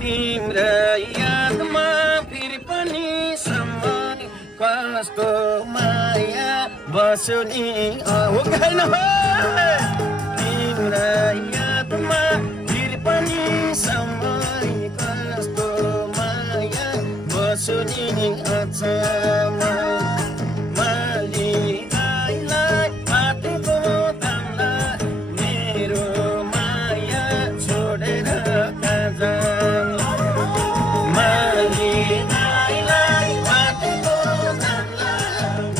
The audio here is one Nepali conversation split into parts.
तिम्रा यादमा फेरि पनि समय कस्तो माया बस्यो नि हो कि होइन तिम्रा यादमा फेरि पनि समय कस्तो माया बस्यो नि अचम्म मालिकलाई पाटेको दामला मेरो माया छोडेर मालिकलाई पाटेको दामला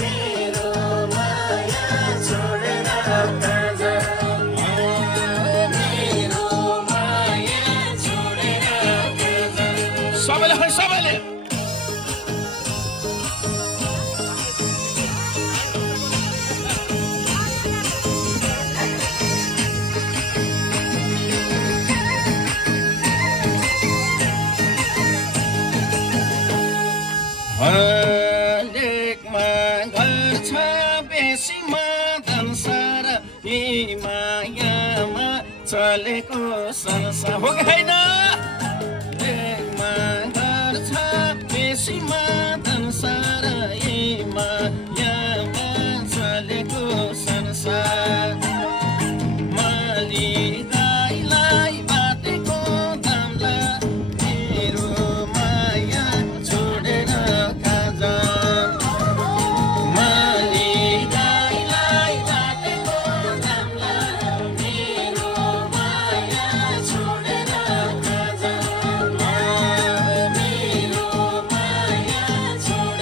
मेरो माया छोडेर मेरो माया छोडेर सबैले हरेकमा घर छ बेसीमा संसार यी मायामा चलेको संसार हो कि होइन हरेकमा घर छ बेसीमा संसार यी मायामा चलेको संसार मालिकलाई बाटेको दामला मेरो माया छोडेर मालिकलाई बाटेको दामला मेरो माया छोडेर मेरो माया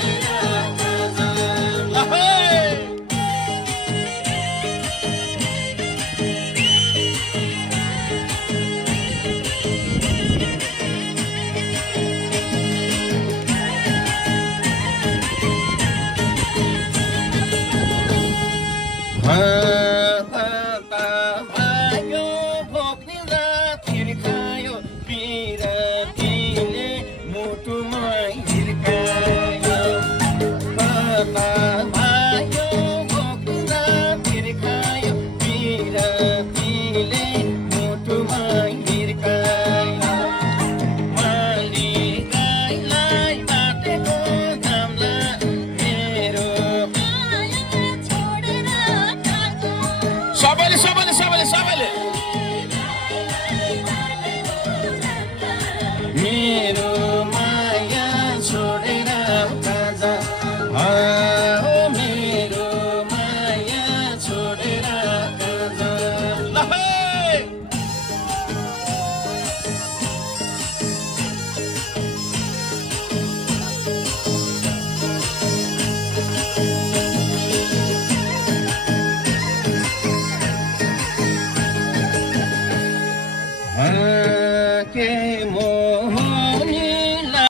भयो भोग्नेला हिर्कायो बिरातीले मुटुमा हिर्कायो भयो भोग्नेला हिर्कायो बिरातीले मुटुमा हिर्कायो मालिकलाई बाटेको दामला मेरो सबैले मेरो माया छोडेर काजा मेरो माया छोडेर काजा के